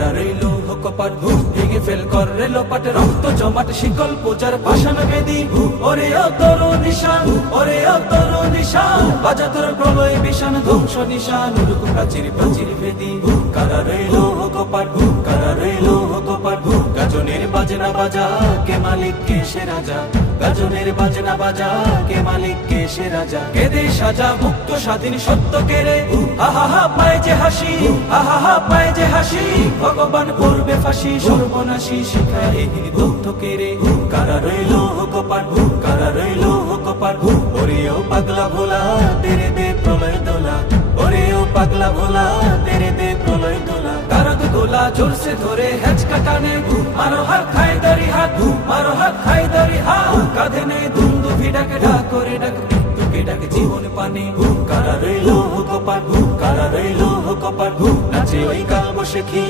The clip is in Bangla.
রইল কপাট ভেঙে ফেল কর রেলোপাট রক্ত জমাট শিকল পূজার পাষাণ বেদী ওরে অতর নিশান ওরে অতর নিশান বাজা তোর প্রলয় বিশান ধ্বংস নিশান উড়ুক প্রাচীর প্রাচীর বেদী কারা রইল কপাট কারা রইল কপাট গাজনের বাজনা বাজা কে মালিক কে সে রাজা গাজনের বাজনা বাজা কে মালিক কে সে রাজা কেদে সাজা মুক্ত স্বাধীন সত্য কেড়ে আহা হা পায় যে হাসি আহা হা পায় যে হাসি ভগবান করবে ফাঁসি সর্বনাশী শিখায় এই তথ্য কেড়ে কারা রইল কপাট কারা রইল কপাট ওরে ও পাগলা ভোলা তেরে দে প্রলয় দোলা ওরে ও পাগলা ভোলা তেরে দে প্রলয় দোলা কারক গোলা জোর সে ধরে হেঁচকা টানে মারো হাত খাই দারি হাত মারো হাত খাই দারি হাত কাঁধে নেই দুন্দু ভিড়াকে ডাক করে ডাক মৃত্যুকে ডাকে জীবন পানে কারা রইল কপাট কারা রইল কপাট নাচে ওই কাল বসে কি